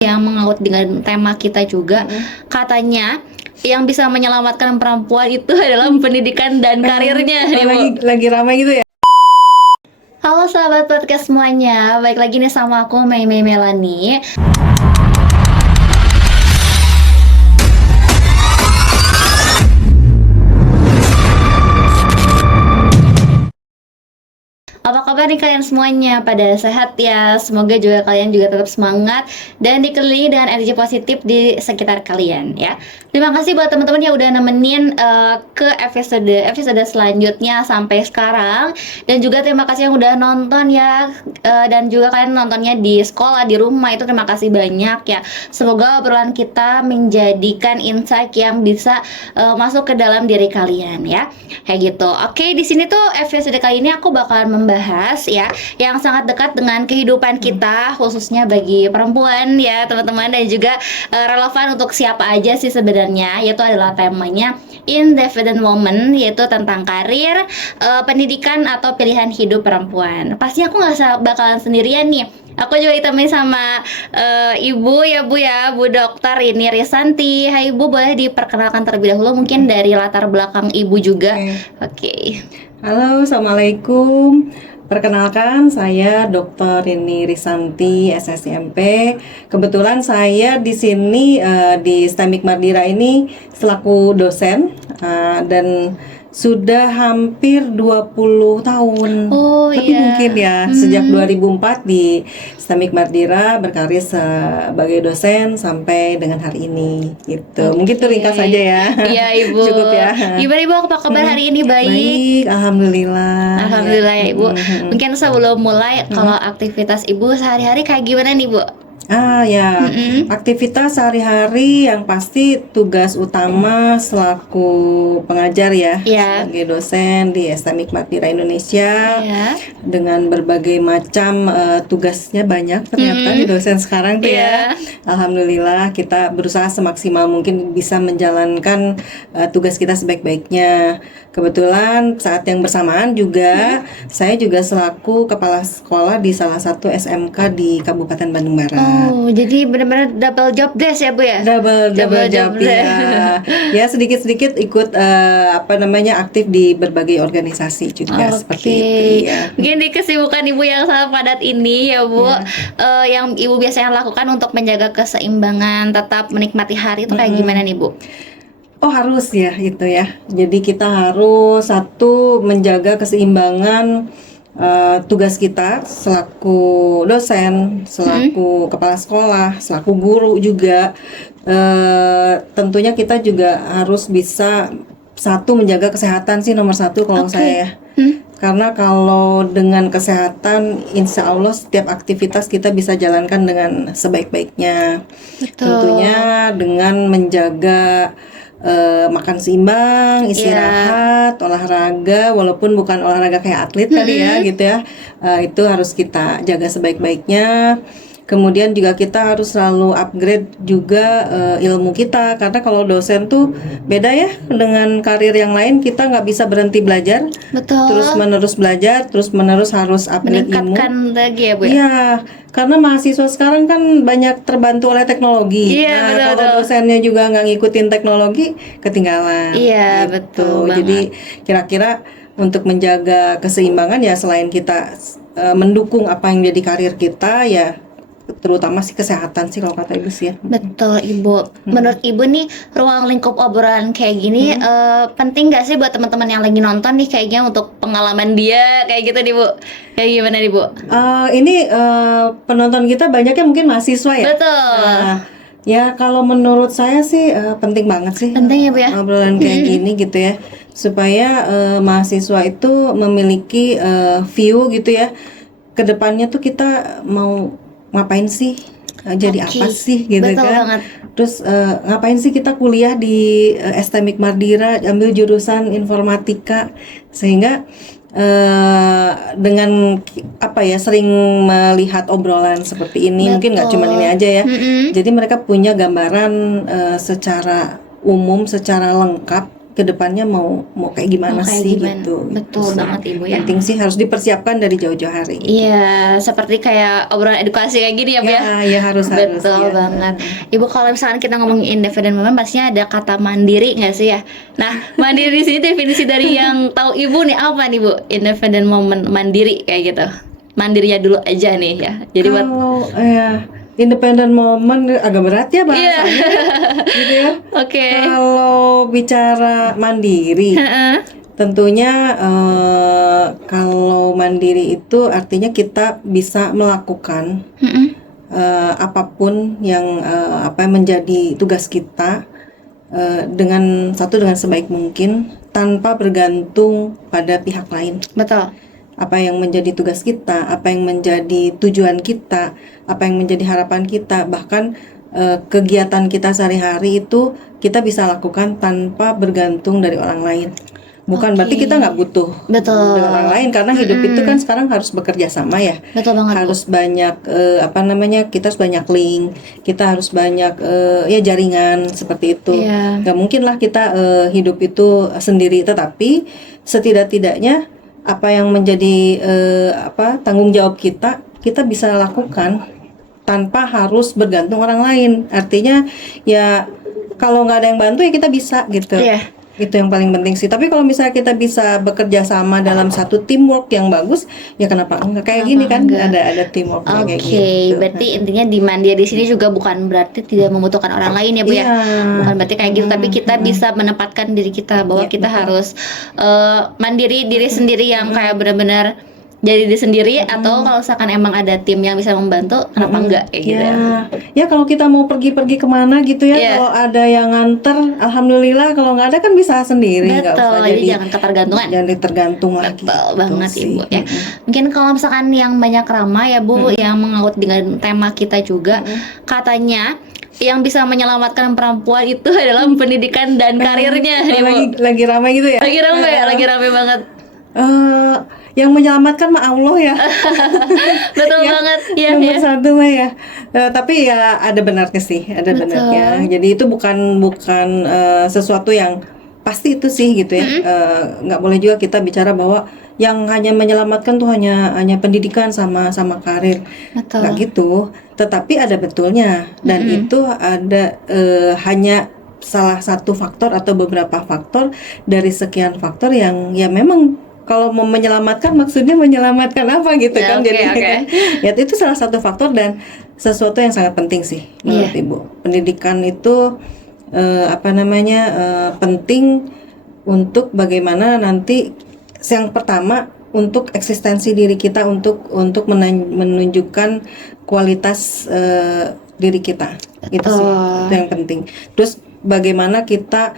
yang mengaut dengan tema kita juga. Katanya yang bisa menyelamatkan perempuan itu adalah pendidikan dan karirnya nih, Bu. Lagi ramai gitu ya. Halo sahabat podcast semuanya, balik lagi nih sama aku Mei Melani. Apa kabar nih kalian semuanya? Pada sehat ya? Semoga juga kalian juga tetap semangat dan dikelilingi dengan energi positif di sekitar kalian ya. Terima kasih buat teman-teman yang udah nemenin ke episode selanjutnya sampai sekarang. Dan juga terima kasih yang udah nonton ya. Dan juga kalian nontonnya di sekolah, di rumah, itu terima kasih banyak ya. Semoga obrolan kita menjadikan insight yang bisa masuk ke dalam diri kalian ya. Kayak gitu. Oke, di sini tuh episode kali ini aku bakalan membahas ya yang sangat dekat dengan kehidupan kita, khususnya bagi perempuan ya teman-teman, dan juga relevan untuk siapa aja sih sebenarnya, yaitu adalah temanya Independent Woman, yaitu tentang karir, pendidikan atau pilihan hidup perempuan. Pasti aku nggak bakalan sendirian nih. Aku juga ditemani sama ibu ya Bu ya, Bu Dokter ini Risanti. Hai Ibu, boleh diperkenalkan terlebih dahulu mungkin dari latar belakang Ibu juga. Oke. Halo, Assalamualaikum. Perkenalkan, saya Dr. Rini Risanti, SSIMP. Kebetulan saya di sini di STEMIK Mardira ini selaku dosen dan sudah hampir 20 tahun. Oh, Tapi iya. mungkin ya sejak 2004 di STEMIK Mardira berkarir sebagai dosen sampai dengan hari ini gitu. Mungkin itu ringkas saja ya. Iya Ibu. Cukup ya. Gimana Ibu, apa kabar hari ini? Baik, alhamdulillah. Alhamdulillah ya Ibu. Mungkin sebelum mulai, kalau aktivitas Ibu sehari-hari kayak gimana nih Bu? Ya, aktivitas sehari-hari yang pasti tugas utama selaku pengajar ya, Iya. sebagai dosen di STEMIK Mardira Indonesia, Iya. dengan berbagai macam tugasnya banyak ternyata di dosen sekarang tuh ya. Alhamdulillah kita berusaha semaksimal mungkin bisa menjalankan tugas kita sebaik-baiknya. Kebetulan saat yang bersamaan juga saya juga selaku kepala sekolah di salah satu SMK di Kabupaten Bandung Barat. Oh, jadi benar-benar double job desk ya Bu ya? Double job ya. Ya sedikit-sedikit ikut aktif di berbagai organisasi juga seperti itu ya. Mungkin di kesibukan Ibu yang sangat padat ini ya Bu, yang Ibu biasanya lakukan untuk menjaga keseimbangan tetap menikmati hari itu kayak gimana nih Bu? Oh harus ya itu ya. Jadi kita harus satu menjaga keseimbangan tugas kita selaku dosen, selaku kepala sekolah, selaku guru juga. Tentunya kita juga harus bisa satu menjaga kesehatan sih nomor satu kalau saya. Karena kalau dengan kesehatan, insya Allah setiap aktivitas kita bisa jalankan dengan sebaik-baiknya. Betul. Tentunya dengan menjaga makan seimbang, istirahat, olahraga, walaupun bukan olahraga kayak atlet tadi ya gitu ya, itu harus kita jaga sebaik-baiknya. Kemudian juga kita harus selalu upgrade juga ilmu kita, karena kalau dosen tuh beda ya dengan karir yang lain, kita nggak bisa berhenti belajar. Betul. Terus menerus belajar, terus menerus harus upgrade ilmu. Meningkatkan lagi ya Bu ya? Iya, karena mahasiswa sekarang kan banyak terbantu oleh teknologi. Iya, betul, kalau betul. dosennya juga nggak ngikutin teknologi, ketinggalan. Iya, gitu. betul banget. Jadi kira-kira untuk menjaga keseimbangan ya selain kita mendukung apa yang jadi karir kita ya, terutama sih kesehatan sih kalau kata Ibu sih ya. Betul Ibu. Menurut Ibu nih, ruang lingkup obrolan kayak gini penting gak sih buat teman-teman yang lagi nonton nih kayaknya untuk pengalaman dia kayak gitu nih Bu? Kayak gimana nih Bu? Ini penonton kita banyaknya mungkin mahasiswa ya. Betul. Ya kalau menurut saya sih penting banget sih. Penting ya Bu ya? Obrolan kayak gini gitu ya, supaya mahasiswa itu memiliki view gitu ya. Kedepannya tuh kita mau ngapain sih, jadi apa sih gitu. Betul kan banget. Terus ngapain sih kita kuliah di STEMIK Mardira ambil jurusan informatika, sehingga dengan sering melihat obrolan seperti ini, mungkin nggak cuma ini aja ya. Jadi mereka punya gambaran secara umum, secara lengkap kedepannya mau kayak gimana Mau kayak sih gimana. gitu. Betul Itu sih. banget, Ibu, ya. Penting sih harus dipersiapkan dari jauh-jauh hari. Iya, seperti kayak obrolan edukasi kayak gini ya, Bu ya. Ya harus Betul ya. banget. Ibu, kalau misalkan kita ngomongin independent woman, pastinya ada kata mandiri nggak sih ya? Nah, mandiri di sini definisi dari yang tahu Ibu nih apa nih, Bu? Independent woman, mandiri kayak gitu. Mandirinya dulu aja nih ya. Jadi buat Kalau independent moment agak berat ya Iya. bahasanya, gitu ya. Oke. Kalau bicara mandiri, Heeh. tentunya kalau mandiri itu artinya kita bisa melakukan Mm-mm. apapun yang apa yang menjadi tugas kita dengan sebaik mungkin tanpa bergantung pada pihak lain. Betul. Apa yang menjadi tugas kita, apa yang menjadi tujuan kita, apa yang menjadi harapan kita, bahkan kegiatan kita sehari-hari itu kita bisa lakukan tanpa bergantung dari orang lain. Bukan berarti Oke. kita nggak butuh Betul. dengan orang lain, karena hidup itu kan sekarang harus bekerja sama ya. Betul banget, Bu. Harus banyak kita harus banyak link, kita harus banyak ya jaringan seperti itu. Iya. Nggak mungkin lah kita hidup itu sendiri, tetapi setidak-tidaknya apa yang menjadi tanggung jawab kita bisa lakukan tanpa harus bergantung orang lain. Artinya ya kalau nggak ada yang bantu ya kita bisa gitu. Iya. Itu yang paling penting sih. Tapi kalau misalnya kita bisa bekerja sama dalam satu teamwork yang bagus, ya kenapa enggak? Kayak Kenapa gini kan enggak? ada teamworknya Oke, kayak gitu. berarti intinya di mandiri di sini juga bukan berarti tidak membutuhkan orang lain ya, Bu ya. Iya. Bukan berarti kayak gitu, tapi kita bisa menempatkan diri kita bahwa Iya, kita betul. harus mandiri diri sendiri yang kayak benar-benar jadi diri sendiri, atau kalau misalkan emang ada tim yang bisa membantu, kenapa enggak kayak gitu ya. Ya kalau kita mau pergi kemana gitu ya, Iya. kalau ada yang nganter, alhamdulillah. Kalau nggak ada kan bisa sendiri, nggak Betul, usah jadi jangan ketergantungan. jangan tergantung lagi. Betul gitu banget, sih. Ibu ya. Mungkin kalau misalkan yang banyak ramah ya, Bu, yang mengaut dengan tema kita juga, katanya yang bisa menyelamatkan perempuan itu adalah pendidikan dan karirnya nih, Bu. Lagi ramai gitu ya. Lagi rame banget. Yang menyelamatkan mah Allah ya. Betul banget ya, Nomor ya. satu mah ya. Tapi ya ada benarnya sih, ada Betul. benarnya. Jadi itu bukan sesuatu yang pasti itu sih gitu ya. Nggak boleh juga kita bicara bahwa yang hanya menyelamatkan tuh hanya pendidikan sama karir. Betul. Nggak gitu. Tetapi ada betulnya, dan itu ada hanya salah satu faktor atau beberapa faktor dari sekian faktor yang ya memang kalau mau menyelamatkan, maksudnya menyelamatkan apa gitu Ya, kan. oke, Jadi oke. kan ya itu salah satu faktor dan sesuatu yang sangat penting sih menurut Iya. Ibu. Pendidikan itu penting untuk bagaimana nanti yang pertama untuk eksistensi diri kita, untuk menunjukkan kualitas diri kita. Itu sih, itu yang penting. Terus bagaimana kita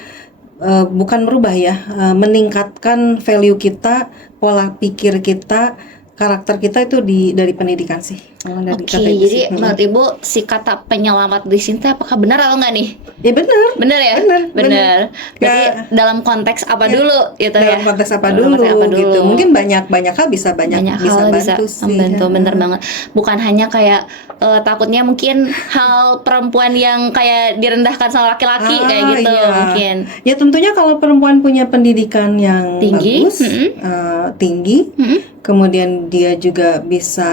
bukan merubah ya, meningkatkan value kita, pola pikir kita, karakter kita itu dari pendidikan sih. Dari Oke, kata Ibu jadi sih. menurut Ibu si kata penyelamat di sini tuh apakah benar atau enggak nih? Ya benar. Benar ya? Benar. Berarti Ya. dalam konteks apa dulu gitu ya? Dalam konteks apa Dalam dulu, konteks apa dulu. gitu. Mungkin banyak hal bisa Banyak bisa hal bantu sih. membantu, ya. bener banget. Bukan hanya kayak takutnya mungkin hal perempuan yang kayak direndahkan sama laki-laki kayak gitu Iya. mungkin. Ya tentunya kalau perempuan punya pendidikan yang Tinggi, bagus, tinggi, kemudian dia juga bisa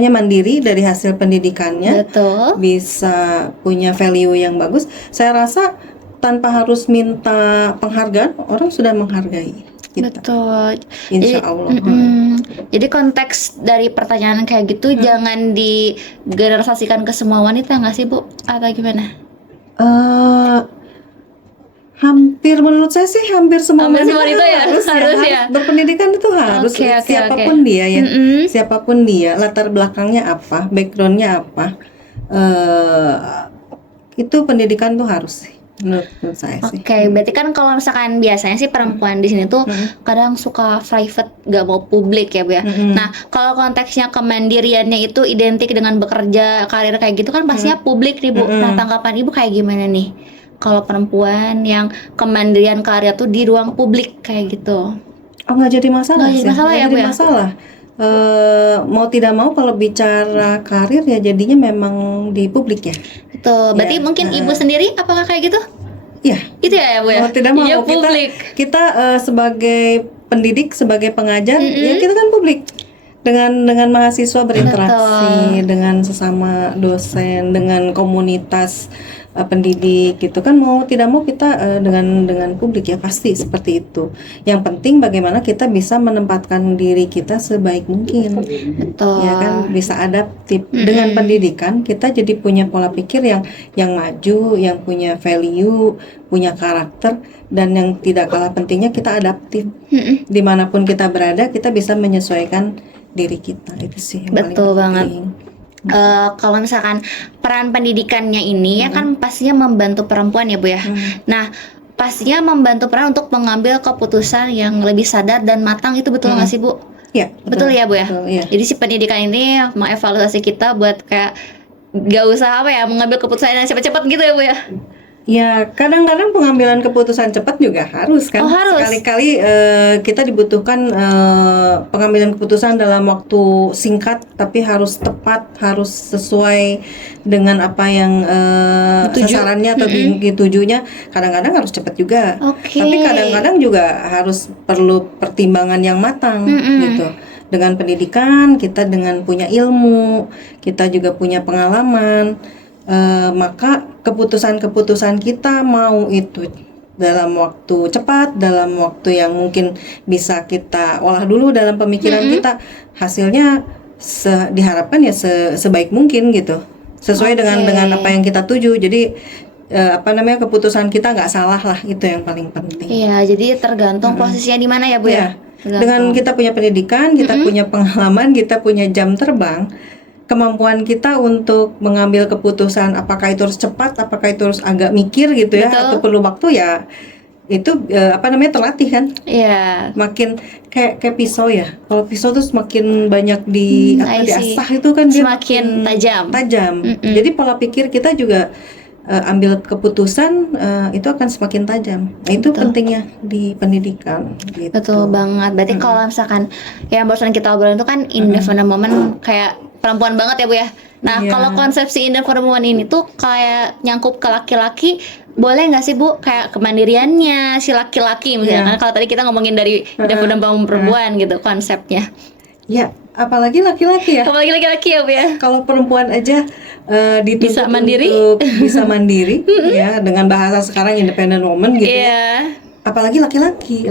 mandiri dari hasil pendidikannya, Betul. bisa punya value yang bagus. Saya rasa tanpa harus minta penghargaan, orang sudah menghargai kita. Betul. Insya Jadi, Allah. jadi konteks dari pertanyaan kayak gitu jangan digeneralisasikan ke semua wanita nggak sih, Bu? Atau gimana? Hampir menurut saya sih hampir semua Hampir wanita semua wanita ya? Harus ya? berpendidikan itu harus. Oke, Siapapun oke. dia ya, Mm-mm. siapapun dia, latar belakangnya apa, backgroundnya apa, itu pendidikan tuh harus sih, menurut saya sih. Oke, berarti kan kalau misalkan biasanya sih perempuan di sini tuh kadang suka private, gak mau publik ya, Bu ya. Nah, kalau konteksnya kemandiriannya itu identik dengan bekerja, karir kayak gitu kan pastinya publik nih, Bu. Nah, tanggapan Ibu kayak gimana nih? Kalau perempuan yang kemandirian karir tuh di ruang publik kayak gitu. Oh, nggak jadi masalah Nggak jadi sih. masalah ya, Nggak Bu jadi ya? masalah. Mau tidak mau kalau bicara karir ya jadinya memang di publik ya. Betul. Berarti Ya, mungkin Ibu sendiri apakah kayak gitu? Iya. Itu ya Bu ya? Mau tidak mau Iya, kita publik. kita sebagai pendidik, sebagai pengajar, ya kita kan publik. Dengan mahasiswa berinteraksi, dengan sesama dosen, dengan komunitas pendidik gitu kan, mau tidak mau kita dengan publik ya pasti seperti itu. Yang penting bagaimana kita bisa menempatkan diri kita sebaik mungkin. Betul. Ya kan, bisa adaptif. Dengan pendidikan kita jadi punya pola pikir yang maju, yang punya value, punya karakter, dan yang tidak kalah pentingnya kita adaptif. Dimanapun kita berada kita bisa menyesuaikan diri kita, itu sih yang Betul paling banget. penting. Kalau misalkan peran pendidikannya ini ya kan pastinya membantu perempuan ya Bu ya. Nah, pastinya membantu peran untuk mengambil keputusan yang lebih sadar dan matang, itu betul nggak sih Bu? Ya, Betul ya Bu ya. betul, iya. Jadi si pendidikan ini mengevaluasi kita buat kayak gak usah apa ya mengambil keputusan yang cepat-cepat gitu ya Bu ya. Ya, kadang-kadang pengambilan keputusan cepat juga harus kan. Oh, harus. Sekali-kali kita dibutuhkan pengambilan keputusan dalam waktu singkat, tapi harus tepat, harus sesuai dengan apa yang Dituju. sasarannya atau ditujunya. Kadang-kadang harus cepat juga. Oke. Tapi kadang-kadang juga harus perlu pertimbangan yang matang gitu. Dengan pendidikan, kita dengan punya ilmu, kita juga punya pengalaman. Maka keputusan-keputusan kita mau itu dalam waktu cepat, dalam waktu yang mungkin bisa kita olah dulu dalam pemikiran kita, hasilnya diharapkan ya sebaik mungkin gitu, sesuai dengan apa yang kita tuju. Jadi keputusan kita nggak salah lah, itu yang paling penting. Iya, jadi tergantung posisinya di mana ya Bu ya. Dengan kita punya pendidikan, kita punya pengalaman, kita punya jam terbang, kemampuan kita untuk mengambil keputusan apakah itu harus cepat, apakah itu harus agak mikir gitu ya, atau perlu waktu ya, itu terlatih kan. Iya. Makin kayak pisau ya, kalau pisau tuh semakin banyak diasah itu kan dia semakin tajam. Jadi pola pikir kita juga ambil keputusan itu akan semakin tajam. Nah, itu pentingnya di pendidikan gitu. Betul banget. Berarti kalau misalkan yang barusan kita obrolin itu kan in the moment kayak perempuan banget ya Bu ya. Nah, kalau konsepsi in the moment ini tuh kayak nyangkup ke laki-laki, boleh nggak sih Bu kayak kemandiriannya si laki-laki misalnya. Karena kalau tadi kita ngomongin dari in the moment perempuan gitu konsepnya. Ya, apalagi laki-laki ya. Apalagi laki-laki ya Bu ya. Kalau perempuan aja dituntut Bisa mandiri. untuk bisa mandiri ya, dengan bahasa sekarang independent woman gitu ya. Apalagi laki-laki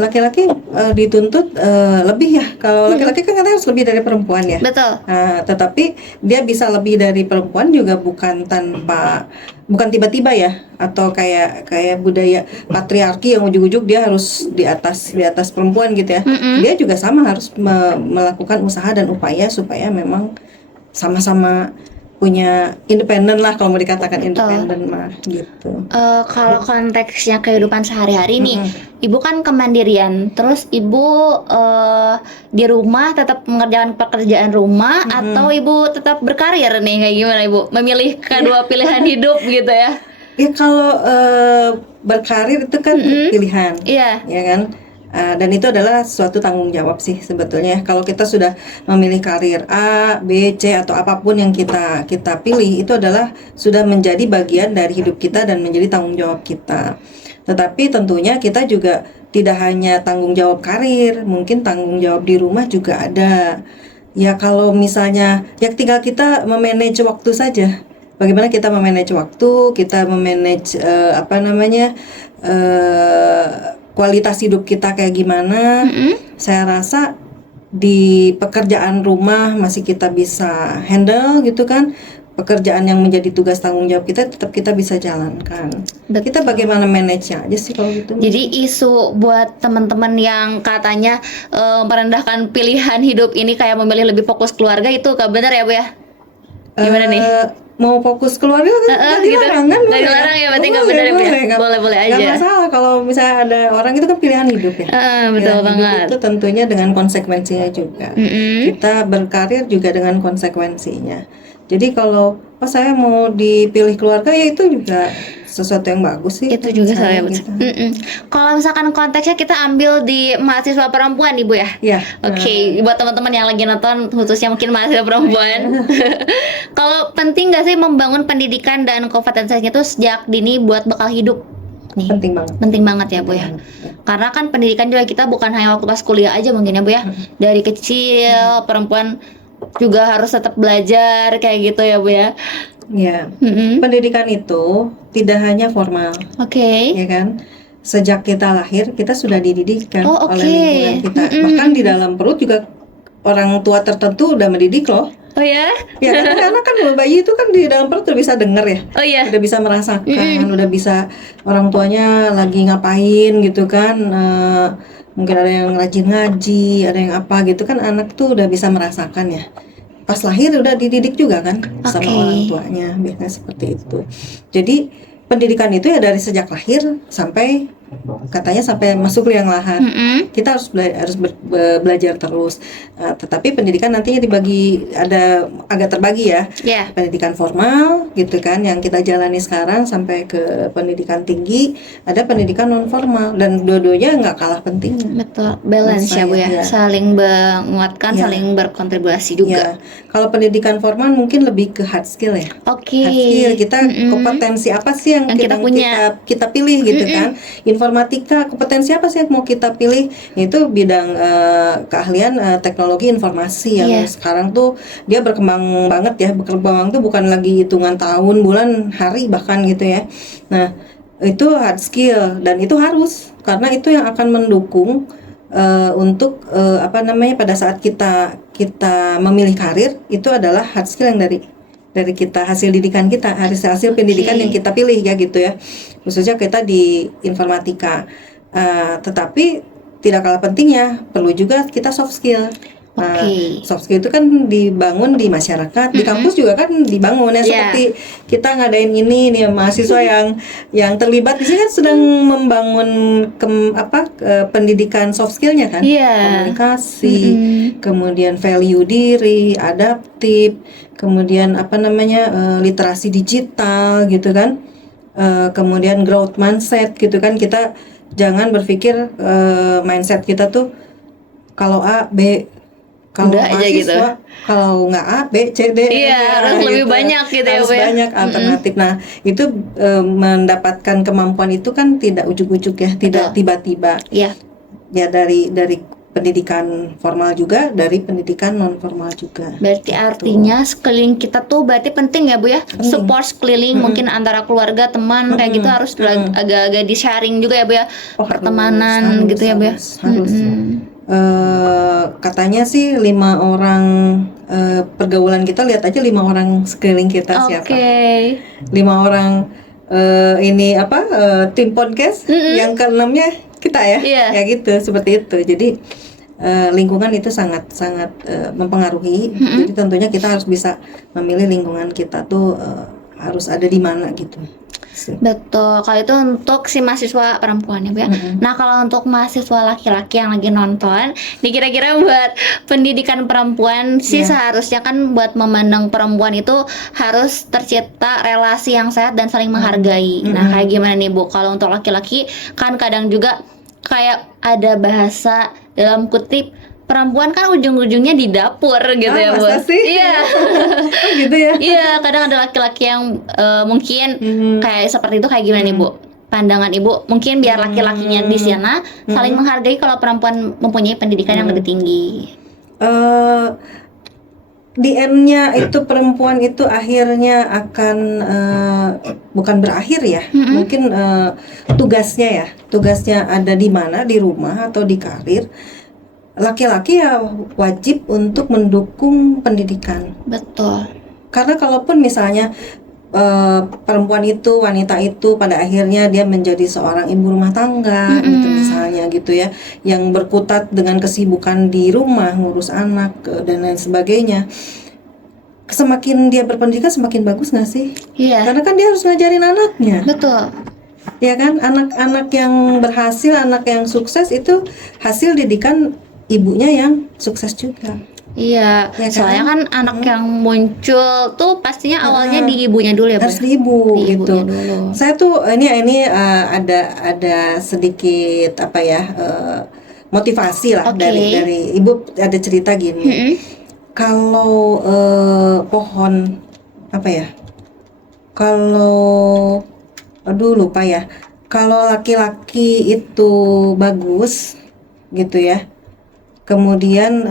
dituntut lebih ya. Kalau laki-laki kan katanya harus lebih dari perempuan ya. Betul. Tetapi dia bisa lebih dari perempuan juga bukan tiba-tiba ya, atau kayak budaya patriarki yang ujuk-ujuk dia harus di atas perempuan gitu ya. Dia juga sama harus melakukan usaha dan upaya supaya memang sama-sama punya independen lah, kalau mau dikatakan independen mah gitu. Kalau konteksnya kehidupan sehari-hari nih, Ibu kan kemandirian, terus Ibu di rumah tetap mengerjakan pekerjaan rumah, atau Ibu tetap berkarir nih, kayak gimana Ibu? Memilih kedua pilihan hidup gitu ya? Ya kalau berkarir itu kan pilihan, Iya. ya kan? Dan itu adalah suatu tanggung jawab sih sebetulnya. Kalau kita sudah memilih karir A, B, C atau apapun yang kita pilih, itu adalah sudah menjadi bagian dari hidup kita dan menjadi tanggung jawab kita. Tetapi tentunya kita juga tidak hanya tanggung jawab karir, mungkin tanggung jawab di rumah juga ada. Ya kalau misalnya ya tinggal kita memanage waktu saja. Bagaimana kita memanage waktu, kita memanage kualitas hidup kita kayak gimana. Saya rasa di pekerjaan rumah masih kita bisa handle gitu kan. Pekerjaan yang menjadi tugas tanggung jawab kita tetap kita bisa jalankan. Kita bagaimana manage-nya aja sih kalau gitu. Jadi isu buat teman-teman yang katanya merendahkan pilihan hidup ini kayak memilih lebih fokus keluarga, itu gak benar ya Bu ya? Gimana nih? Mau fokus keluarga kan dilarang kan? Nggak dilarang ya, berarti nggak benar ya? Boleh-boleh aja. Nggak masalah kalau misalnya ada orang, itu kan pilihan hidup ya. Betul Pilihan banget. hidup itu tentunya dengan konsekuensinya juga. Kita berkarir juga dengan konsekuensinya. Jadi kalau saya mau dipilih keluarga, ya itu juga sesuatu yang bagus sih. Itu juga saya gitu. Kalau misalkan konteksnya kita ambil di mahasiswa perempuan Ibu ya? Iya. Oke, buat teman-teman yang lagi nonton, khususnya mungkin mahasiswa perempuan, kalau penting nggak sih membangun pendidikan dan kompetensinya itu sejak dini buat bekal hidup nih? Penting banget. Penting banget ya Bu ya. Karena kan pendidikan juga kita bukan hanya waktu pas kuliah aja mungkin ya Bu ya. Dari kecil perempuan juga harus tetap belajar kayak gitu ya Bu ya. Ya, Mm-mm. pendidikan itu tidak hanya formal, Oke. ya kan? Sejak kita lahir, kita sudah dididik kan Oh, oleh oke. lingkungan kita. Mm-mm. Bahkan di dalam perut juga orang tua tertentu udah mendidik loh. Oh ya? Ya karena anak kan bayi itu kan di dalam perut udah bisa denger ya, Oh iya. udah bisa merasakan, udah bisa orang tuanya lagi ngapain gitu kan. Mungkin ada yang rajin ngaji, ada yang apa gitu kan, anak tuh udah bisa merasakan ya. Pas lahir udah dididik juga kan sama Oke. orang tuanya, biasanya seperti itu. Jadi pendidikan itu ya dari sejak lahir sampai katanya sampai masuk liang lahat. Mm-mm. Kita harus belajar terus. Tetapi pendidikan nantinya dibagi, ada agak terbagi ya. Ya. Pendidikan formal gitu kan yang kita jalani sekarang sampai ke pendidikan tinggi, ada pendidikan non formal dan dua-duanya nggak kalah pentingnya. Betul, balance ya Bu ya. Ya. Saling menguatkan, Ya. saling berkontribusi juga. Ya, kalau pendidikan formal mungkin lebih ke hard skill ya. Oke. Hard skill kita Mm-mm. kompetensi apa sih yang Yang kita punya. kita pilih gitu kan. Informatika kompetensi apa sih yang mau kita pilih, itu bidang keahlian teknologi informasi yang Iya. sekarang tuh dia berkembang banget ya. Berkembang tuh bukan lagi hitungan tahun, bulan, hari bahkan gitu ya. Nah itu hard skill dan itu harus, karena itu yang akan mendukung untuk apa namanya, pada saat kita memilih karir, itu adalah hard skill yang dari kita, hasil didikan kita, hasil pendidikan yang kita pilih ya gitu ya, khususnya kita di informatika. Tetapi tidak kalah pentingnya perlu juga kita soft skill. Soft skill itu kan dibangun di masyarakat, di kampus juga kan dibangun ya. Seperti kita ngadain ini nih, mahasiswa yang terlibat di sini kan sedang membangun pendidikan soft skillnya kan, komunikasi, kemudian value diri, adaptif, kemudian apa namanya literasi digital gitu kan, kemudian growth mindset gitu kan. Kita jangan berpikir mindset kita tuh kalau A B, kalau mahasiswa gitu. Kalau nggak A, B, C, D, harus lebih banyak gitu harus ya, banyak alternatif. Nah itu mendapatkan kemampuan itu kan tidak ujuk-ujuk ya, tidak tiba-tiba. Ya dari pendidikan formal juga, dari pendidikan non formal juga. Berarti artinya sekeliling kita tuh berarti penting ya Bu ya. Support sekeliling mungkin antara keluarga, teman kayak gitu harus agak-agak di sharing juga ya Bu ya. Pertemanan gitu ya Bu ya. Harus. Katanya sih 5 orang pergaulan kita, lihat aja 5 orang sekeliling kita siapa. 5 orang ini apa tim podcast, yang ke-6-nya kita ya. Ya gitu, seperti itu. Jadi lingkungan itu sangat mempengaruhi. Jadi tentunya kita harus bisa memilih lingkungan kita tuh harus ada di mana gitu. Betul, kalau itu untuk si mahasiswa perempuan ya Bu ya. Nah kalau untuk mahasiswa laki-laki yang lagi nonton, ini kira-kira buat pendidikan perempuan sih seharusnya kan buat memandang perempuan itu harus tercipta relasi yang sehat dan saling menghargai. Nah kayak gimana nih Bu, kalau untuk laki-laki kan kadang juga kayak ada bahasa dalam kutip, perempuan kan ujung-ujungnya di dapur gitu ya Bu. Iya. Gitu ya. Iya, kadang ada laki-laki yang mungkin kayak seperti itu. Kayak gimana nih Bu? Pandangan Ibu mungkin biar laki-lakinya di sana saling menghargai kalau perempuan mempunyai pendidikan yang lebih tinggi. Di end-nya itu perempuan itu akhirnya akan bukan berakhir ya, mungkin tugasnya ada di mana, di rumah atau di karir. Laki-laki ya wajib untuk mendukung pendidikan. Betul. Karena kalaupun misalnya perempuan itu, wanita itu pada akhirnya dia menjadi seorang ibu rumah tangga gitu misalnya gitu ya, yang berkutat dengan kesibukan di rumah, ngurus anak dan lain sebagainya. Semakin dia berpendidikan semakin bagus nggak sih? Iya. Karena kan dia harus ngajarin anaknya. Betul. Ya kan, anak-anak yang berhasil, anak yang sukses itu hasil didikan ibunya yang sukses juga. Iya, ya soalnya kan anak yang muncul tuh pastinya awalnya di ibunya dulu ya Bu. Harus di ibu gitu. Saya tuh ini ada sedikit apa ya motivasi lah dari ibu, ada cerita gini. Kalau pohon apa ya? Kalau lupa ya. kalau laki-laki itu bagus gitu ya, kemudian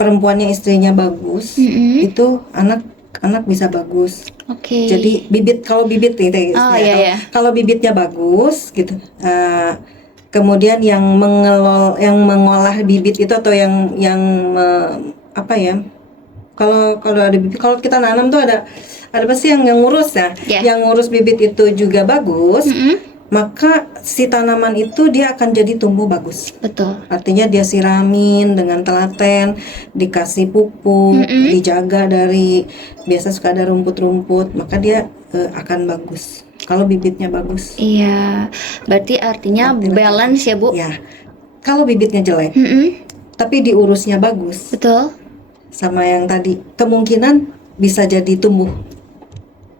perempuannya istrinya bagus, itu anak bisa bagus. Oke. Jadi kalau bibit nih, Oh, ya, iya, iya. kalau bibitnya bagus gitu, kemudian yang mengolah bibit itu atau apa ya? Kalau ada bibit, kalau kita nanam tuh ada apa sih yang ngurus ya? Yeah. Yang ngurus bibit itu juga bagus. Maka si tanaman itu dia akan jadi tumbuh bagus. Betul. Artinya dia siramin dengan telaten, dikasih pupuk, dijaga dari biasa suka ada rumput-rumput, maka dia akan bagus. Kalau bibitnya bagus. Iya, berarti artinya balance ya Bu? Ya, kalau bibitnya jelek, tapi diurusnya bagus. Betul. Sama yang tadi, kemungkinan bisa jadi tumbuh.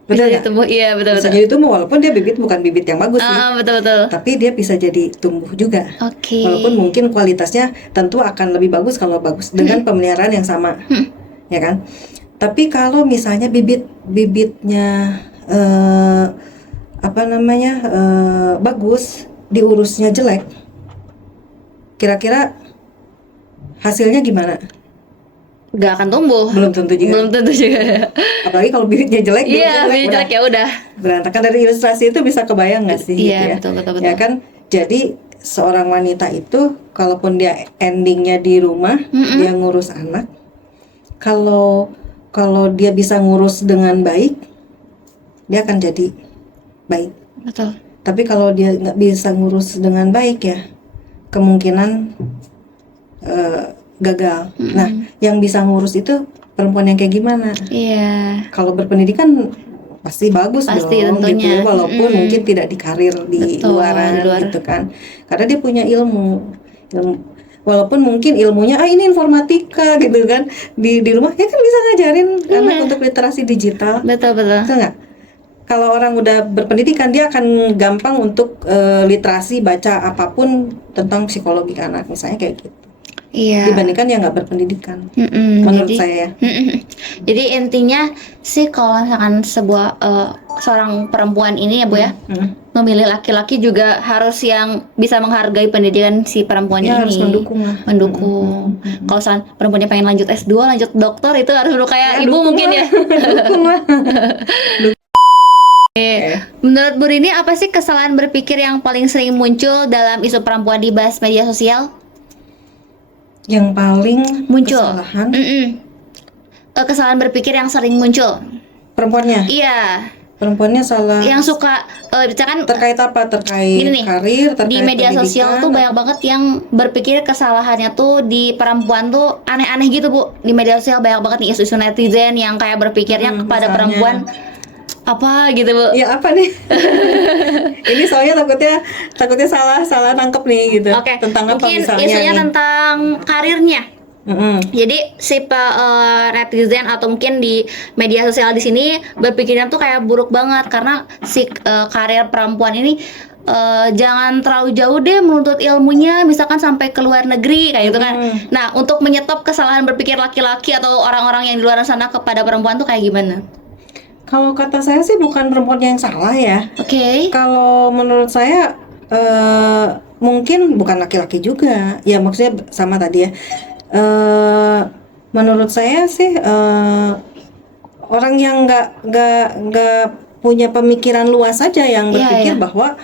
Bisa Betul nggak? tumbuh, iya betul. Bisa jadi tumbuh walaupun dia bukan bibit yang bagus nih. Betul. Tapi dia bisa jadi tumbuh juga. Oke. Walaupun mungkin kualitasnya tentu akan lebih bagus kalau bagus dengan pemeliharaan yang sama, ya kan? Tapi kalau misalnya bibitnya bagus, diurusnya jelek, kira-kira hasilnya gimana? Gak akan tumbuh. Belum tentu juga. Apalagi kalau bibitnya jelek, Iya, bibit jelek ya udah. Berantakan. Dari ilustrasi itu bisa kebayang nggak sih? Iya, gitu ya? betul. Ya kan, jadi seorang wanita itu, kalaupun dia endingnya di rumah, dia ngurus anak. Kalau dia bisa ngurus dengan baik, dia akan jadi baik. Betul. Tapi kalau dia nggak bisa ngurus dengan baik ya, kemungkinan gagal. Nah, yang bisa ngurus itu perempuan yang kayak gimana? Iya. Kalau berpendidikan pasti bagus dong, tentunya. gitu. Walaupun mungkin tidak di karir di luaran gitu kan. Karena dia punya ilmu. Walaupun mungkin ilmunya ini informatika gitu kan. Di rumah ya kan bisa ngajarin anak untuk literasi digital. Betul. Betul nggak? Kalau orang udah berpendidikan, dia akan gampang untuk literasi, baca apapun tentang psikologi anak, misalnya kayak gitu. Iya. Dibandingkan yang nggak berpendidikan, menurut saya. Jadi intinya sih kalau misalkan seorang perempuan ini ya Bu ya, memilih laki-laki juga harus yang bisa menghargai pendidikan si perempuan Ya, ini. harus mendukung lah. Mendukung. Kalau misalkan perempuannya pengen lanjut S2, lanjut dokter, itu harus dulu kayak ibu mungkin ya. Dukung lah. Menurut Bu Rini, apa sih kesalahan berpikir yang paling sering muncul dalam isu perempuan dibahas media sosial? Yang paling Muncul. kesalahan Kesalahan berpikir yang sering muncul. perempuannya. Iya. Perempuannya salah. Yang suka misalkan Terkait apa? Terkait gini nih, karir, terkait di media pendidikan. sosial tuh banyak banget yang berpikir kesalahannya tuh di perempuan tuh aneh-aneh gitu Bu. Di media sosial banyak banget nih isu-isu netizen yang kayak berpikirnya kepada misalnya. perempuan apa gitu Bu. Ya apa nih? Ini soalnya takutnya salah nangkep nih gitu. Oke. Tentang apa Mungkin misalnya isunya nih? tentang karirnya. Jadi si netizen atau mungkin di media sosial di sini berpikirnya tuh kayak buruk banget karena si karir perempuan ini jangan terlalu jauh deh menuntut ilmunya, misalkan sampai ke luar negeri kayak gitu kan. Nah, untuk menyetop kesalahan berpikir laki-laki atau orang-orang yang di luar sana kepada perempuan tuh kayak gimana? Kalau kata saya sih bukan perempuannya yang salah ya. Oke. Kalau menurut saya mungkin bukan laki-laki juga. Ya maksudnya sama tadi ya. Menurut saya sih orang yang nggak punya pemikiran luas saja yang berpikir bahwa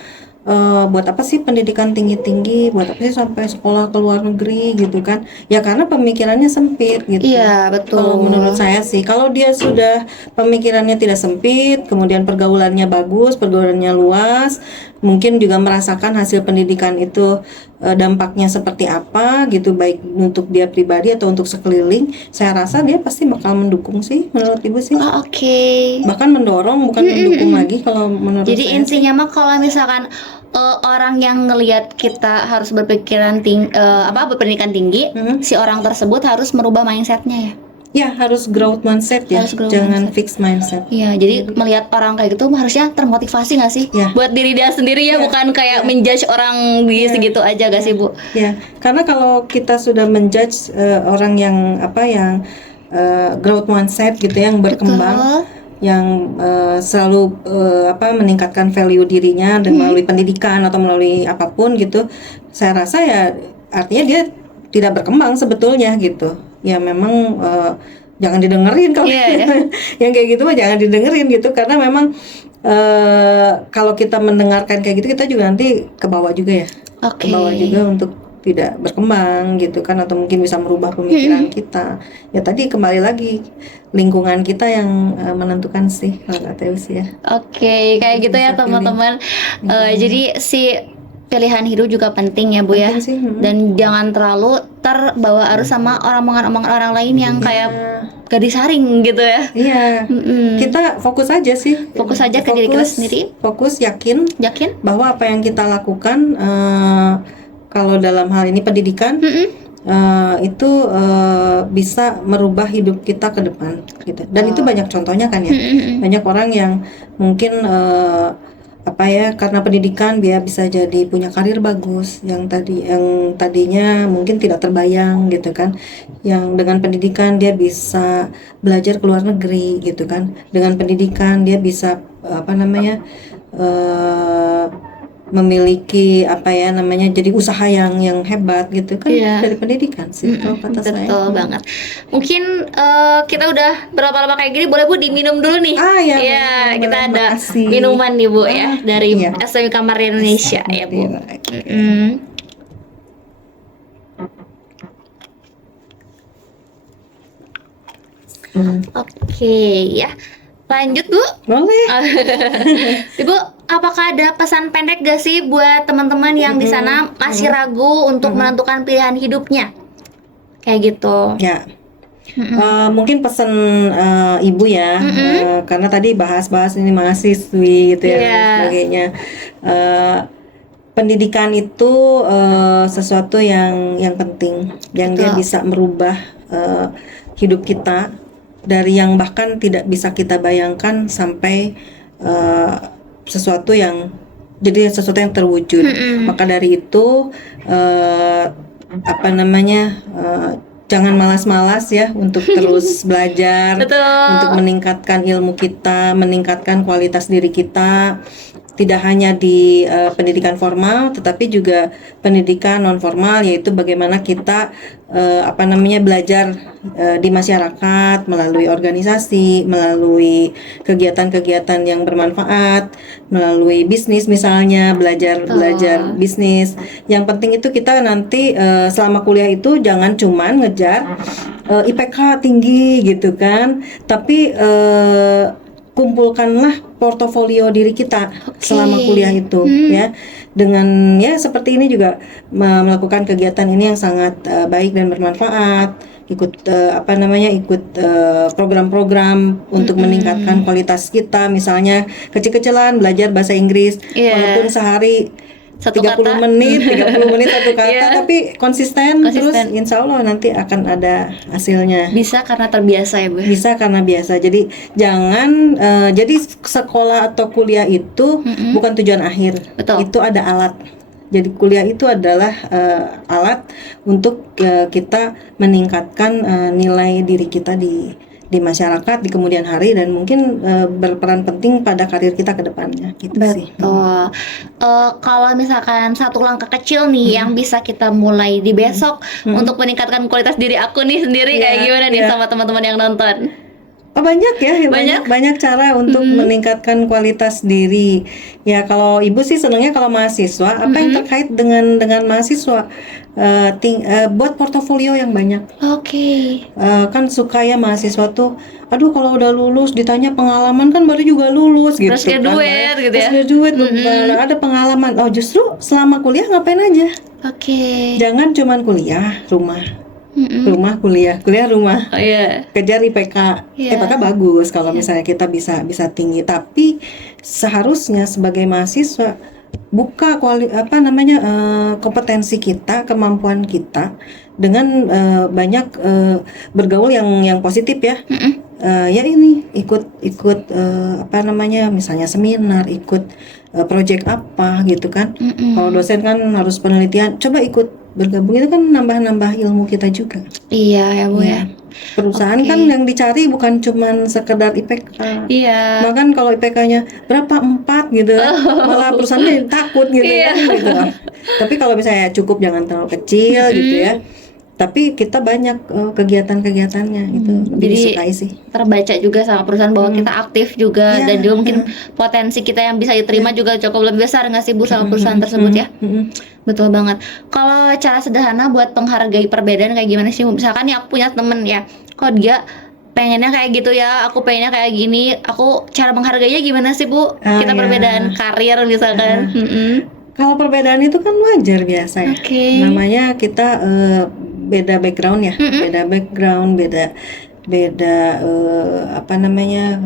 buat apa sih pendidikan tinggi-tinggi, buat apa sih sampai sekolah ke luar negeri gitu kan. Ya karena pemikirannya sempit gitu. Iya, betul. Kalau menurut saya sih, kalau dia sudah pemikirannya tidak sempit, kemudian pergaulannya bagus, pergaulannya luas, mungkin juga merasakan hasil pendidikan itu dampaknya seperti apa gitu, baik untuk dia pribadi atau untuk sekeliling, saya rasa dia pasti bakal mendukung sih, menurut Ibu sih. Oke. Bahkan mendorong, bukan mendukung lagi kalau menurut Jadi saya. intinya mah kalau misalkan orang yang ngelihat kita harus berpikiran berpendidikan tinggi, si orang tersebut harus merubah mindsetnya ya. Ya, harus growth mindset ya, jangan fixed mindset. Iya, jadi melihat orang kayak gitu harusnya termotivasi nggak sih? Ya. Buat diri dia sendiri ya, bukan kayak menjudge orang di segitu aja gak sih Bu? Ya, karena kalau kita sudah menjudge orang yang growth mindset gitu yang berkembang, selalu meningkatkan value dirinya dan melalui pendidikan atau melalui apapun gitu, saya rasa ya artinya dia tidak berkembang sebetulnya gitu. Ya memang jangan didengerin kalau yang kayak gitu mah jangan didengerin gitu, karena memang kalau kita mendengarkan kayak gitu kita juga nanti ke bawah juga ya, ke bawah juga untuk tidak berkembang gitu kan, atau mungkin bisa merubah pemikiran kita. Ya tadi kembali lagi lingkungan kita yang menentukan sih kalau kata Usi ya. Kayak gitu ya teman-teman. Jadi si pilihan hidup juga penting ya Bu ya. Penting sih. Dan jangan terlalu terbawa arus sama omongan orang lain yang kayak gak disaring gitu ya. Iya. Kita fokus aja sih. Fokus aja ke diri kita sendiri. Fokus, yakin bahwa apa yang kita lakukan, kalau dalam hal ini pendidikan, itu bisa merubah hidup kita ke depan gitu. Dan itu banyak contohnya kan ya. Banyak orang yang mungkin karena pendidikan dia bisa jadi punya karir bagus yang tadinya mungkin tidak terbayang gitu kan. Yang dengan pendidikan dia bisa belajar ke luar negeri gitu kan. Dengan pendidikan dia bisa memiliki jadi usaha yang hebat gitu kan, dari pendidikan sih kalau kata saya. Betul banget. Mungkin kita udah berapa lama kayak gini, boleh Bu diminum dulu nih? Boleh, kita ada makasih. minuman nih Bu ya dari SMK Maria Indonesia ya Bu. Ya. Lanjut Bu. Boleh. Ibu, apakah ada pesan pendek gak sih buat teman-teman yang di sana masih ragu untuk menentukan pilihan hidupnya? Kayak gitu. Ya. Mungkin pesan Ibu ya, karena tadi bahas ini mahasiswi gitu ya dan sebagainya. Pendidikan itu sesuatu yang penting, yang dia bisa merubah hidup kita dari yang bahkan tidak bisa kita bayangkan sampai sesuatu yang terwujud. Maka dari itu jangan malas-malas ya untuk terus belajar, untuk meningkatkan ilmu kita, meningkatkan kualitas diri kita. Tidak hanya di pendidikan formal, tetapi juga pendidikan non formal, yaitu bagaimana kita belajar di masyarakat melalui organisasi, melalui kegiatan-kegiatan yang bermanfaat, melalui bisnis misalnya, belajar bisnis. Yang penting itu kita nanti selama kuliah itu jangan cuman ngejar IPK tinggi gitu kan, tapi kumpulkanlah portofolio diri kita selama kuliah itu ya, dengan seperti ini juga melakukan kegiatan ini yang sangat baik dan bermanfaat, ikut program-program untuk meningkatkan kualitas kita, misalnya kecil-kecilan belajar bahasa Inggris walaupun sehari 30 menit satu kata, tapi konsisten terus, insya Allah nanti akan ada hasilnya. Bisa karena terbiasa ya Bu? Bisa karena biasa. Jadi jangan jadi sekolah atau kuliah itu bukan tujuan akhir. Itu ada alat. Jadi kuliah itu adalah alat untuk kita meningkatkan nilai diri kita di masyarakat di kemudian hari, dan mungkin berperan penting pada karir kita ke depannya gitu sih. Kalau misalkan satu langkah kecil nih yang bisa kita mulai di besok untuk meningkatkan kualitas diri aku nih sendiri, kayak gimana nih sama teman-teman yang nonton? Banyak ya, banyak cara untuk meningkatkan kualitas diri. Ya kalau Ibu sih senangnya kalau mahasiswa, apa yang terkait dengan mahasiswa, buat portofolio yang banyak. Kan suka ya mahasiswa tuh, aduh kalau udah lulus ditanya pengalaman kan baru juga lulus gitu. Fresh graduate gitu ya. Fresh graduate, ada pengalaman. Oh justru selama kuliah ngapain aja? Jangan cuman kuliah, rumah kuliah rumah. Kejar IPK. IPK bagus kalau misalnya kita bisa tinggi, tapi seharusnya sebagai mahasiswa buka kompetensi kita, kemampuan kita dengan banyak bergaul yang positif ya. Ya ini ikut misalnya seminar, ikut project apa gitu kan. Kalau dosen kan harus penelitian, coba ikut bergabung, itu kan nambah ilmu kita juga. Iya ya Bu ya. Perusahaan Oke. kan yang dicari bukan cuman sekedar IPK. Iya. Bahkan kalau IPK-nya berapa 4 gitu, malah perusahaannya takut gitu Iya. kan gitu. Tapi kalau misalnya cukup jangan terlalu kecil gitu ya. Tapi kita banyak kegiatan-kegiatannya itu lebih Jadi disukai sih. terbaca juga sama perusahaan bahwa kita aktif juga, Iya. dan juga mungkin potensi kita yang bisa diterima juga cukup lebih besar nggak sih Bu sama perusahaan tersebut ya? Betul banget. Kalau cara sederhana buat menghargai perbedaan kayak gimana sih Bu? Misalkan nih aku punya temen ya, kok dia pengennya kayak gitu ya, aku pengennya kayak gini, aku cara menghargainya gimana sih Bu? Kita iya. perbedaan karir misalkan. Kalau perbedaan itu kan wajar biasa ya. Oke. Namanya kita beda background ya, beda background, beda apa namanya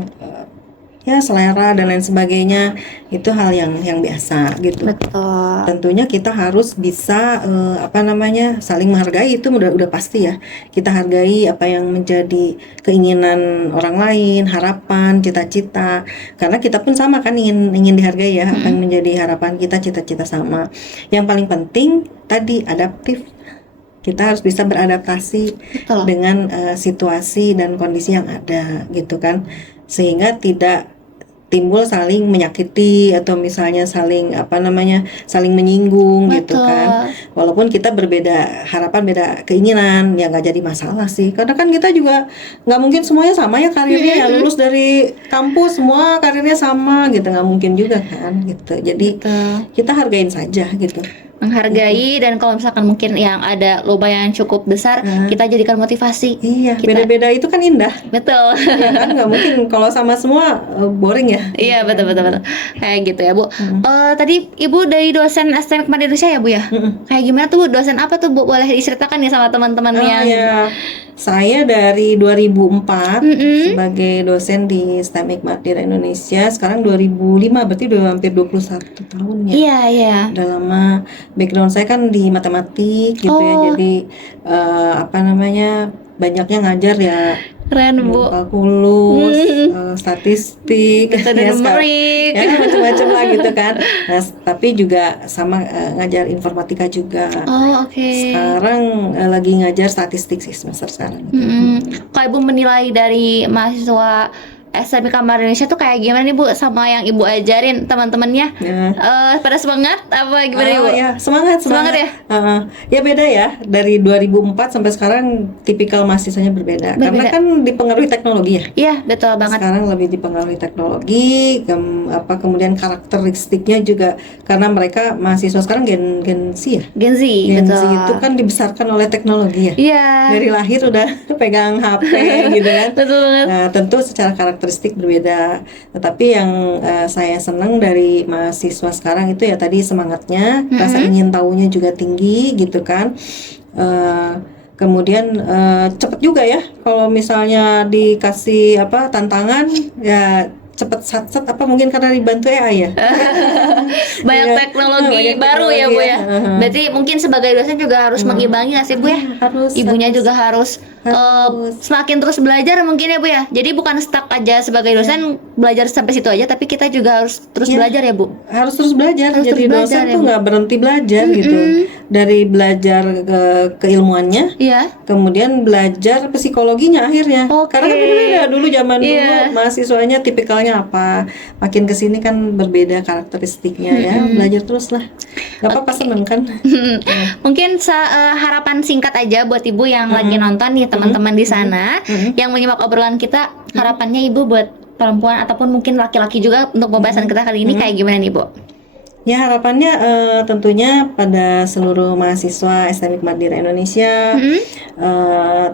ya selera dan lain sebagainya, itu hal yang biasa gitu. Betul. Tentunya kita harus bisa apa namanya saling menghargai, itu udah pasti ya. Kita hargai apa yang menjadi keinginan orang lain, harapan, cita-cita. Karena kita pun sama kan, ingin dihargai ya, apa yang menjadi harapan kita, cita-cita sama. Yang paling penting tadi adaptif. Kita harus bisa beradaptasi Betul. dengan situasi dan kondisi yang ada gitu kan, sehingga tidak timbul saling menyakiti atau misalnya saling apa namanya saling menyinggung gitu kan. Walaupun kita berbeda harapan, beda keinginan, ya nggak jadi masalah sih, karena kan kita juga nggak mungkin semuanya sama ya karirnya, ya lulus dari kampus semua karirnya sama gitu, nggak mungkin juga kan gitu. Jadi kita hargain saja gitu, menghargai, dan kalau misalkan mungkin yang ada lomba yang cukup besar, kita jadikan motivasi. Iya, Kita- beda-beda itu kan indah. Betul. Ya kan, nggak mungkin kalau sama semua boring ya. Iya, betul. Kayak gitu ya Bu. Tadi Ibu dari dosen STM Kemar Indonesia ya Bu ya? Kayak gimana tuh Bu? Dosen apa tuh Bu? Boleh diceritakan nih sama teman-teman yang Ya, saya dari 2004 sebagai dosen di STEM Hikmat Indonesia. Sekarang 2005, berarti udah hampir 21 tahun ya. Iya. Udah lama. Background saya kan di matematik gitu ya. Jadi apa namanya banyaknya ngajar ya. Keren Bu. Kalkulus, statistik, Metode ya, numerik. ya macam-macam lah gitu kan. Nah, tapi juga sama ngajar informatika juga. Oh, oke. Sekarang lagi ngajar statistik sih semester sekarang. Kalau Ibu menilai dari mahasiswa SMK Kamar Indonesia tuh kayak gimana nih Bu, sama yang Ibu ajarin teman-temannya? Pada semangat apa gimana Ibu? Ya, semangat ya? Ya beda ya, dari 2004 sampai sekarang tipikal mahasiswanya berbeda. Karena kan dipengaruhi teknologi ya. Iya, betul banget. Sekarang lebih dipengaruhi teknologi, kemudian karakteristiknya juga karena mereka mahasiswa sekarang Gen Z ya. Gen Z, Gen betul. Z itu kan dibesarkan oleh teknologi ya. Iya. Dari lahir udah pegang HP gitu kan. Betul banget. Nah, tentu secara karakteristik berbeda. Tetapi yang saya senang dari mahasiswa sekarang itu ya tadi semangatnya, rasa ingin tahunya juga tinggi gitu kan. Kemudian cepet juga ya kalau misalnya dikasih apa tantangan ya cepet sat apa mungkin karena dibantu AI ya. Banyak teknologi baru ya Bu ya. Berarti mungkin sebagai dosen juga harus mengimbangi nggak sih Bu ya? Harus. Ibunya juga harus semakin terus belajar mungkin ya Bu ya. Jadi bukan stuck aja sebagai dosen belajar sampai situ aja, tapi kita juga harus terus belajar ya Bu. Harus terus belajar. Harus Jadi terus dosen belajar, tuh nggak berhenti belajar gitu. Dari belajar keilmuannya, Iya. kemudian belajar psikologinya akhirnya. Karena kan beda-beda dulu zaman dulu mahasiswanya tipikalnya apa, makin kesini kan berbeda karakteristiknya ya. Belajar terus lah. Gak apa-apa, seneng kan. Mungkin harapan singkat aja buat Ibu yang lagi nonton nih, teman-teman di sana yang menyimak obrolan kita, harapannya Ibu buat perempuan ataupun mungkin laki-laki juga untuk pembahasan kita kali ini kayak gimana nih Bu? Ya, harapannya tentunya pada seluruh mahasiswa STM Hikmat Indonesia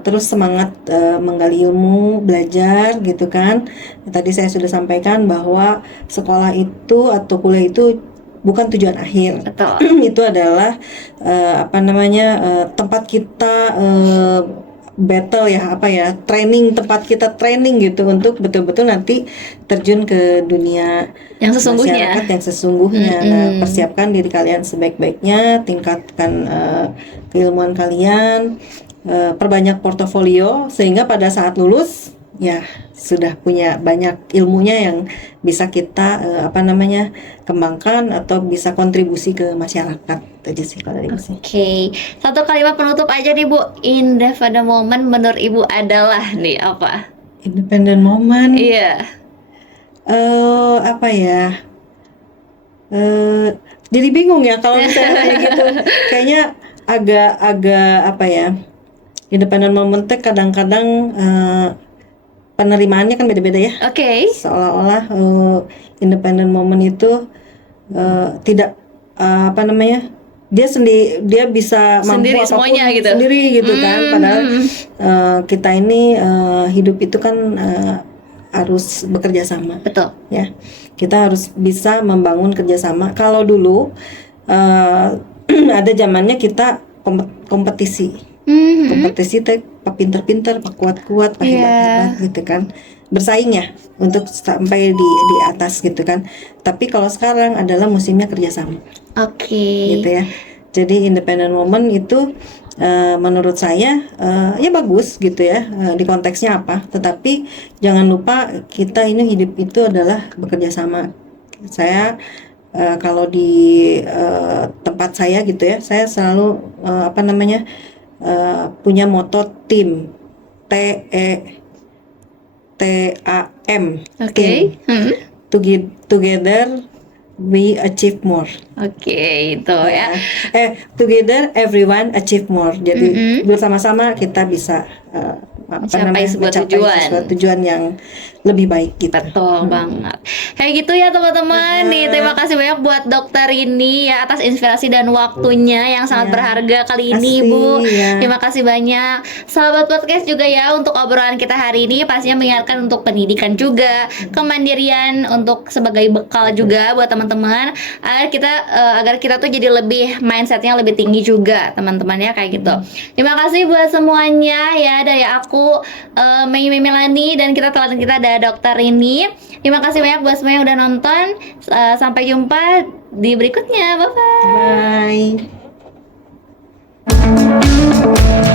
terus semangat menggali ilmu, belajar gitu kan. Tadi saya sudah sampaikan bahwa sekolah itu atau kuliah itu bukan tujuan akhir. Betul. Itu adalah apa namanya tempat kita battle ya, apa ya, tempat kita training gitu untuk betul-betul nanti terjun ke dunia yang sesungguhnya. masyarakat yang sesungguhnya. Nah, persiapkan diri kalian sebaik-baiknya, tingkatkan keilmuan kalian, perbanyak portofolio sehingga pada saat lulus ya sudah punya banyak ilmunya yang bisa kita kembangkan atau bisa kontribusi ke masyarakat. Itu aja sih kalau dari ibu sih. Oke, satu kalimat penutup aja nih Bu. Independent moment menurut Ibu adalah nih apa? Independent moment, Iya. apa ya? Jadi bingung ya kalau misalnya kayak gitu. Kayaknya agak apa ya? Independent moment teh kadang-kadang penerimaannya kan beda-beda ya. Oke. Seolah-olah independent moment itu tidak dia bisa mampu Sendiri apapun semuanya gitu. sendiri gitu kan. Padahal kita ini hidup itu kan harus bekerja sama. Betul. Ya, kita harus bisa membangun kerjasama. Kalau dulu ada zamannya kita kompetisi. Kompetisi teh pak pinter-pinter, pak kuat-kuat, pak hebat-hebat gitu kan. Bersaing ya untuk sampai di atas gitu kan. Tapi kalau sekarang adalah musimnya kerjasama. Oke. Gitu ya. Jadi independent woman itu menurut saya ya bagus gitu ya di konteksnya apa. Tetapi jangan lupa kita ini hidup itu adalah bekerja sama. Saya kalau di tempat saya gitu ya, saya selalu punya moto tim, TETAM. Oke. Together we achieve more. Oke, itu ya. Together everyone achieve more. Jadi bersama-sama kita bisa Mencapai sebuah tujuan yang lebih baik gitu. Betul banget. Kayak gitu ya teman-teman. Nih, terima kasih banyak buat dokter ini ya atas inspirasi dan waktunya yang sangat berharga kali ini, Bu. Terima kasih banyak. Sahabat podcast juga ya untuk obrolan kita hari ini pastinya mengingatkan untuk pendidikan juga, kemandirian untuk sebagai bekal juga buat teman-teman agar kita tuh jadi lebih mindsetnya lebih tinggi juga teman-teman ya kayak gitu. Terima kasih buat semuanya ya dari aku Mei Melani dan kita ada dokter ini. Terima kasih banyak buat semua yang udah nonton. Sampai jumpa di berikutnya. Bye bye. Bye.